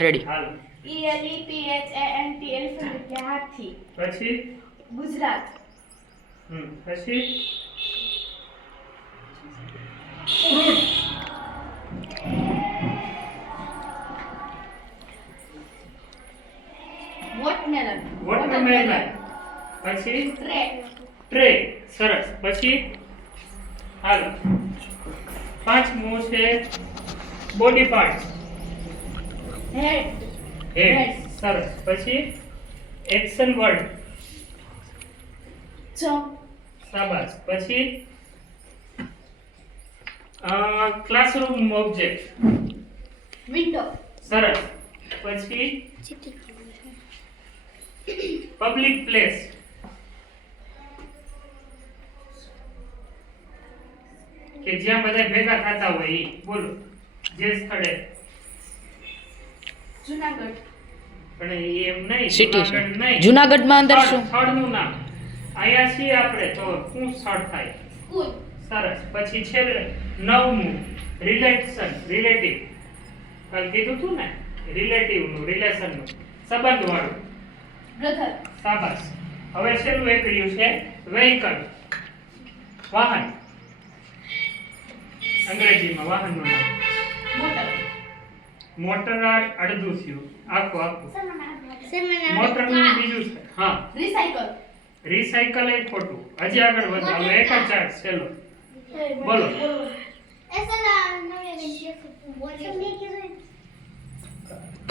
Ready હાલો ELEPHANT elephant એટલે હાથી. પછી ગુજરાત. પછી ફ્રૂટ વોટરમેલન. વોટરમેલન પછી ટ્રે સરસ પછી હાલો પાંચમું છે બોડી પાર્ટ હેડ. હેડ સરસ પછી એક્શન વર્ડ જમ્પ. શાબાશ પછી ક્લાસરૂમ ઓબ્જેક્ટ વિન્ડો. સરસ પછી પબ્લિક પ્લેસ કે જ્યાં બધા ભેગા થતા હોય ઈ બોલો જે સ્થળે જુનાગઢ. પણ ઈ એમ નહીં સિટી જુનાગઢ નહીં જુનાગઢમાં અંદર શું સ્થળનું નામ અહીંયા છીએ આપણે તો શું સ્થળ થાય સ્કૂલ. સરસ પછી છેલ્લે નવમું રિલેટિવ કાલ કીધું તું ને રિલેટિવનું રિલેશનનું સંબંધ વાળું બ્રધર. શાબાશ હવે છેલ્લું એક રહ્યું છે વેહિકલ વાહન અંગ્રેજીમાં વાહનનું નામ મોટર. મોટર અડધું થયું આખું મોટરનું બીજું છે હા રિસાયકલ. રિસાયકલ એ ખોટું હજી આગળ વધો હવે એક જ ચાર્જ છેલ્લો બોલો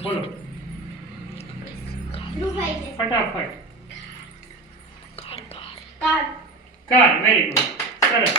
બોલો ફટાફટ કાર. કાર વેરી ગુડ સરસ